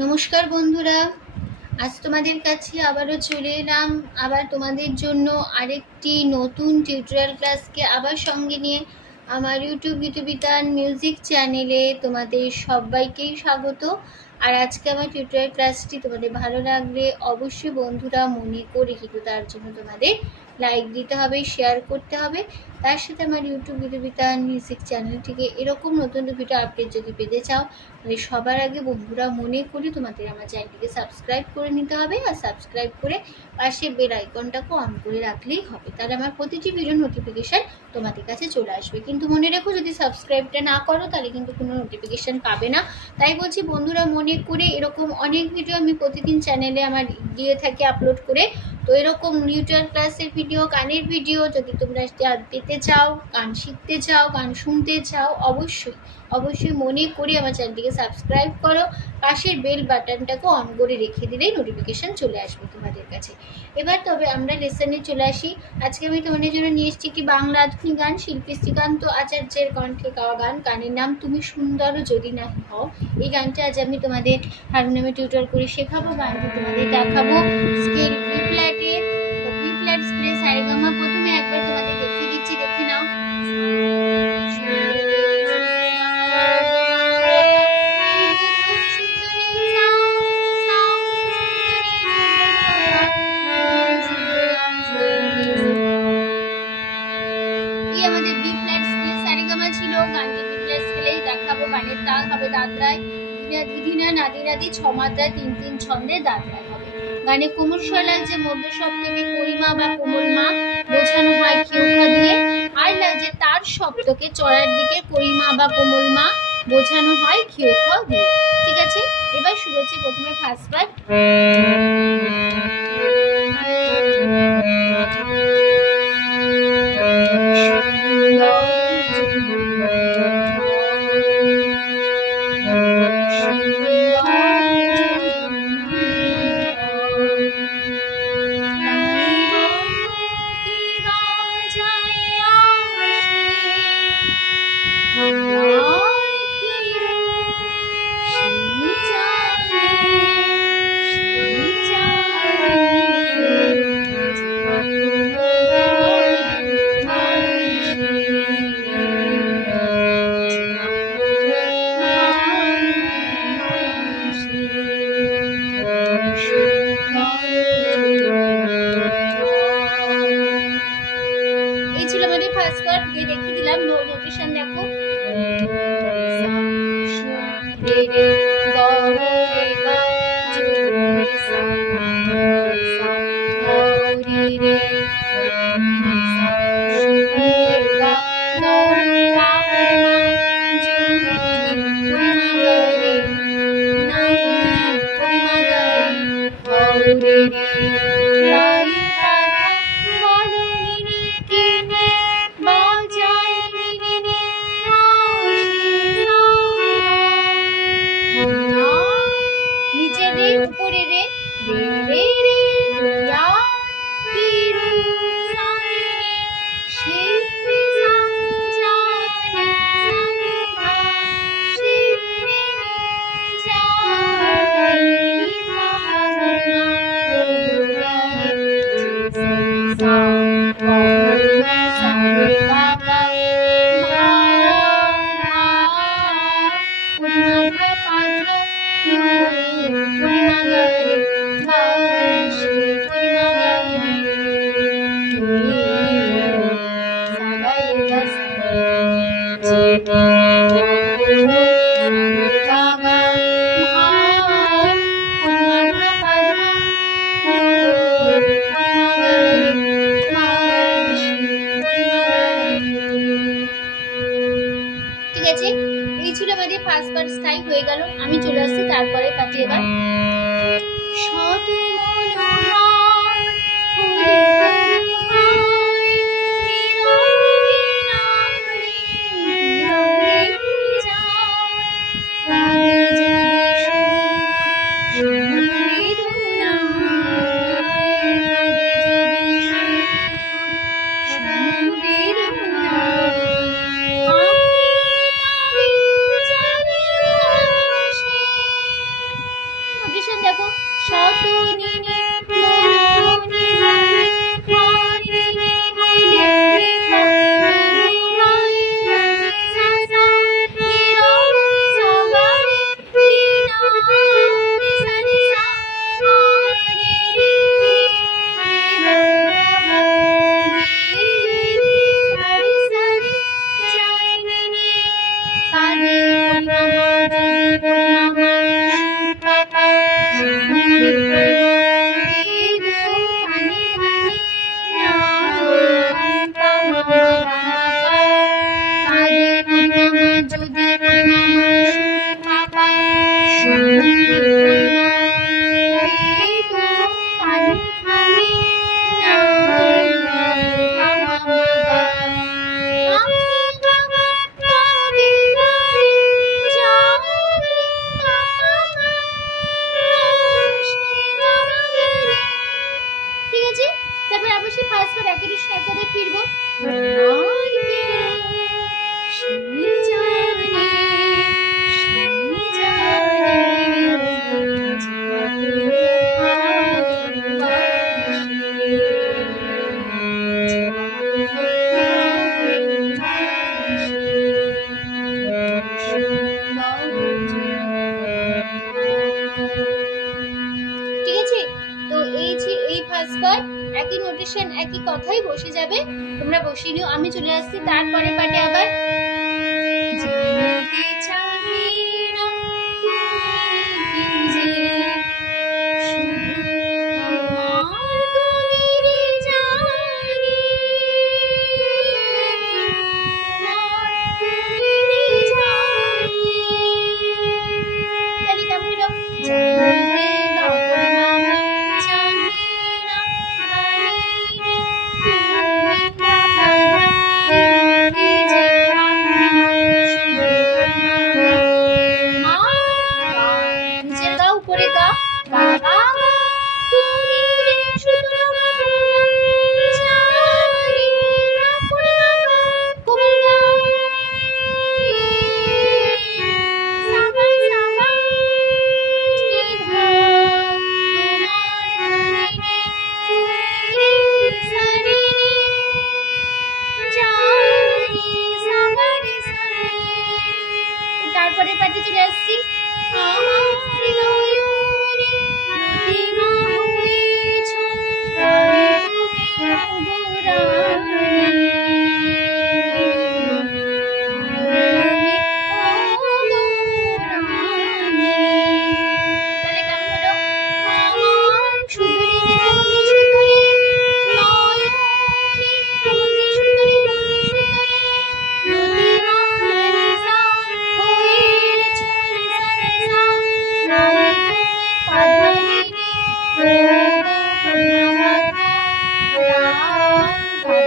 নমস্কার বন্ধুরা, আজ তোমাদের কাছে আবারও চলে এলাম আবার তোমাদের জন্য আরেকটি নতুন টিউটোরিয়াল ক্লাসকে আবার সঙ্গে নিয়ে। আমার ইউটিউব বিতান মিউজিক চ্যানেলে তোমাদের সবাইকেই স্বাগত। আর আজকে আমার টিউটোরিয়াল ক্লাসটি তোমাদের ভালো লাগলে অবশ্যই বন্ধুরা মনে করে কিন্তু তার জন্য তোমাদের লাইক দিতে হবে, শেয়ার করতে হবে। তার সাথে আমার ইউটিউব বিতান মিউজিক চ্যানেলটিকে এরকম নতুন ভিডিও আপডেট যদি পেতে চাও, তাহলে সবার আগে বন্ধুরা মনে করে তোমাদের আমার চ্যানেলটিকে সাবস্ক্রাইব করে নিতে হবে। আর সাবস্ক্রাইব করে পাশে বেল আইকনটাকে অন করে রাখলেই হবে, তাহলে আমার প্রতিটি ভিডিও নোটিফিকেশান তোমাদের কাছে চলে আসবে। কিন্তু মনে রেখো, যদি সাবস্ক্রাইবটা না করো তাহলে কিন্তু কোনো নোটিফিকেশান পাবে না। তাই বলছি বন্ধুরা, মনে করে এরকম অনেক ভিডিও আমি প্রতিদিন চ্যানেলে আমার দিয়ে থাকি আপলোড করে। তো এরকম টিউটোরিয়াল ক্লাসের ভিডিও, গানের ভিডিও যদি তোমরা পেতে চাও, গান শিখতে চাও, গান শুনতে চাও, অবশ্যই মনে করে আমার চ্যানেলটিকে সাবস্ক্রাইব করো। পাশের বেল বাটনটাকে অন করে রেখে দিলেই নোটিফিকেশান চলে আসবে তোমাদের কাছে। এবার তবে আমরা লেসনে চলে আসি। আজকে আমি তোমাদের জন্য নিয়ে এসেছি একটি বাংলা আধুনিক গান, শিল্পী শ্রীকান্ত আচার্যের কণ্ঠে গাওয়া গান। গানের নাম তুমি সুন্দর যদি নাহি হও। এই গানটা আজ আমি তোমাদের হারমোনিয়ামে টিউটোরিয়াল করে শেখাবো। গানটি তোমাদের দেখাবো স্কেল বি ফ্ল্যাটে। বি ফ্ল্যাট স্কেলে সারেগামা প্রথমে একবার তোমাদের দেখিয়ে দিচ্ছি, দেখে নাও। আমাদের বি ফ্ল্যাট স্কেলে সারেগামা ছিল, গানটি বি ফ্ল্যাট স্কেলেই দেখাবো। গানের তাল হবে দাদরায়, ধীনা নাদি নাদি, ছ মাত্রায়, তিন তিন ছন্দে দাদরায় হবে। গানে কোমল স্বর লাগছে মধ্য সপ্তকে করিমা বা কোমল মা বোঝানো হয় খেউখা দিয়ে, আর লাগছে তার সপ্তকে চড়ার দিকে করিমা বা কোমল মা বোঝানো হয় খেউখা দিয়ে। ঠিক আছে, এবার শুরু হচ্ছে প্রথমে ফার্স্ট পার্ট। এই ছিল আমাদের ফার্স্ট পার্ট, দিয়ে দেখিয়ে দিলাম। নোটেশন দেখো, রে রে গ রে গা জু রে সা রে সা রে রে রে সা রে গা গ পা মা জু রে মা গা রে না রে মা গা রে রে লাই পা বলো নি নি কি নে বাজাই নি নি নি নিচে রে, উপরে রে, রে রে রে রা কি রু সা রে শি রে সা জা রে সা রে ধা শি রে নি জা রে নি ধা রে না রে সা সা রে সা রে গা গা ধা ধা পা ধা ঠিক আছে, এই ছিল আমাদের ফার্স্ট পার্ট। স্থায়ী হয়ে গেল। আমি চলে আসছি তারপরে পার্টি। এবার শত মনোহর হরি করুণায় বিরহে নামে বিরহে যায়, রাগে যদি সুর সমবেদনায়, রাগে যদি সুর সমবেদনায়, আখি তবে জানি আসে তারপর আবার সেই ফার্স্ট বার একই রুশন এক কথায় ফিরবো। ঠিক আছে, তো এই যে এই ফার্স্ট পার্ট একই নোটেশন একই কথাই বসে যাবে, তোমরা বসিয়ে নিও। আমি চলে আসছি তারপরে পার্টে আবার। জানতে চাহে না তুমি কি যে, শুধু তোমার তুমি রে জানি, তোমার তুমি রে জানি। তাহলে কেমন হলো? জানতে গাবো মামা চাহি না জানি রে, তুমি কি যে নিচের গা উপরে গা, বাবা তুমি রে শুধু জানি না, পরে বাবা কোমল গা, সাবা সাবা তারপরে পাটি চলে আসছি। আমার নয়নে প্রতিমা হয়েছ তুমি অগরাণী, তাহলে কেমন হলো? আমার সুন্দরী রমণী সুন্দরী নয়নে, রমণী সুন্দরী প্রতিমা রেসা হয়েছ রেসা রেসা, নাই তুমি কাঁধে রে ও গো রাধা রাধা।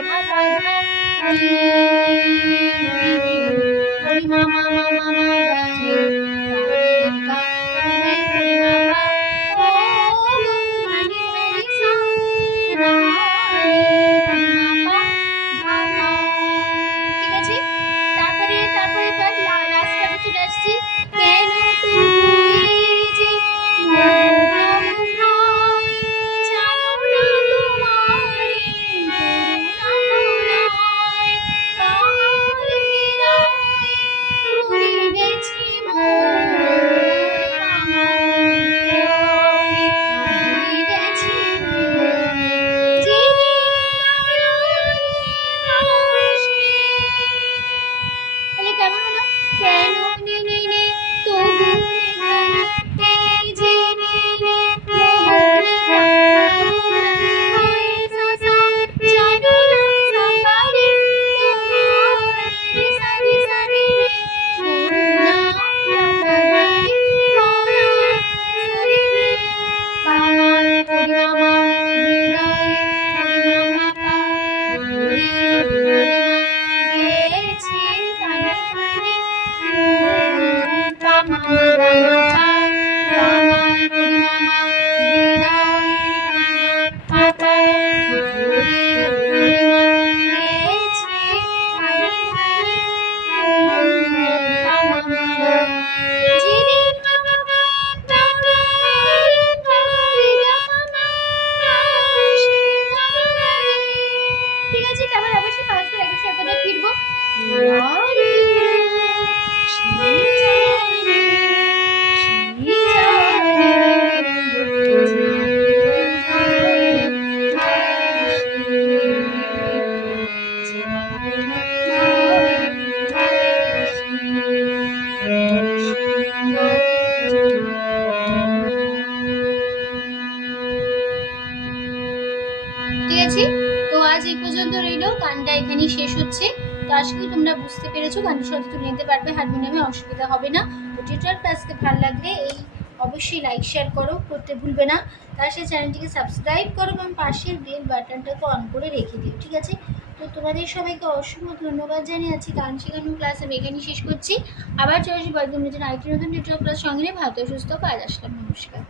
এই পর্যন্ত রইলো, গানটা এখানেই শেষ হচ্ছে। তো আশা করি তোমরা বুঝতে পেরেছো, গানটা সহজে তুলে নিতে পারবে, হারমোনিয়ামে অসুবিধা হবে না। তো টিউটোরিয়াল ক্লাসকে ভালো লাগলে এই অবশ্যই লাইক শেয়ার করতে ভুলবে না। তার সাথে চ্যানেলটিকে সাবস্ক্রাইব করো এবং পাশের বেল বাটনটাকে অন করে রেখে দিও, ঠিক আছে? তো তোমাদের সবাইকে অসংখ্য ধন্যবাদ জানিয়ে আছি। গান শেখানোর ক্লাস আমি এখানেই শেষ করছি। আবার চলে আসবো একদম নতুন আরেকটি নতুন টিউটোরিয়াল ক্লাস সঙ্গে নিয়ে। ভালো সুস্থ কাজ আসলাম, নমস্কার।